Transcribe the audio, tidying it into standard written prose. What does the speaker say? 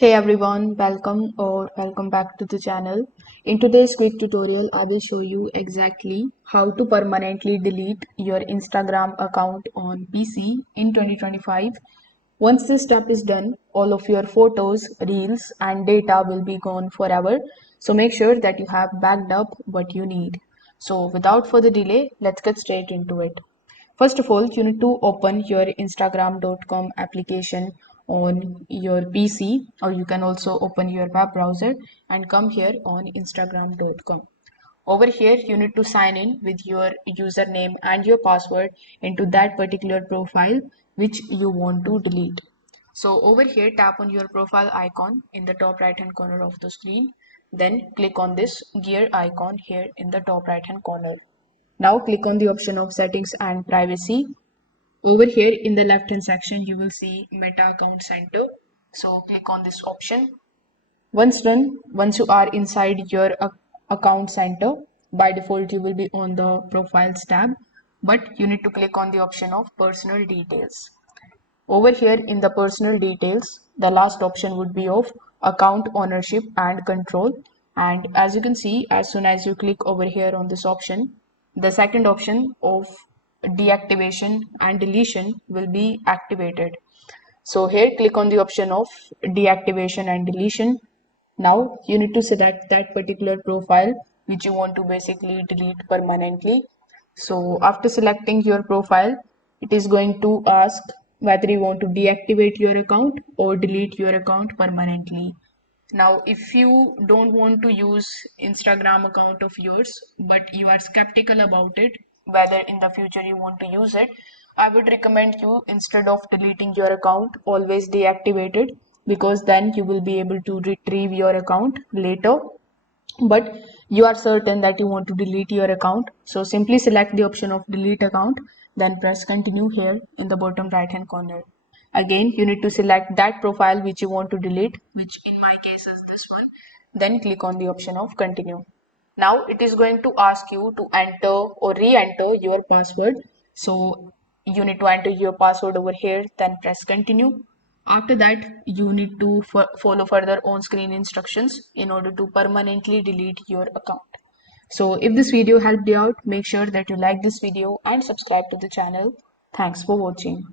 Hey everyone, welcome back to the channel. In today's quick tutorial, I will show you exactly how to permanently delete your Instagram account on PC in 2025. Once this step is done, all of your photos, reels, and data will be gone forever. So make sure that you have backed up what you need. So without further delay, let's get straight into it. First of all, you need to open your Instagram.com application on your PC, or you can also open your web browser and come here on Instagram.com. Over here, you need to sign in with your username and your password into that particular profile which you want to delete. So over here, tap on your profile icon in the top right hand corner of the screen. Then click on this gear icon here in the top right hand corner. Now click on the option of settings and privacy. Over here in the left hand section, you will see Meta Account Center. So click on this option. Once done, once you are inside your account center, by default you will be on the profiles tab, but you need to click on the option of personal details. Over here in the personal details, the last option would be of account ownership and control. And as you can see, as soon as you click over here on this option, the second option of deactivation and deletion will be activated. So here click on the option of deactivation and deletion. Now you need to select that particular profile which you want to basically delete permanently. So after selecting your profile, it is going to ask whether you want to deactivate your account or delete your account permanently. Now, if you don't want to use Instagram account of yours, but you are skeptical about it, whether in the future you want to use it, I would recommend you instead of deleting your account, always deactivate it because then you will be able to retrieve your account later. But you are certain that you want to delete your account, so simply select the option of delete account, then press continue here in the bottom right hand corner. Again, you need to select that profile which you want to delete, which in my case is this one. Then click on the option of continue. Now it is going to ask you to enter or re-enter your password. So you need to enter your password over here, then press continue. After that, you need to follow further on-screen instructions in order to permanently delete your account. So if this video helped you out, make sure that you like this video and subscribe to the channel. Thanks for watching.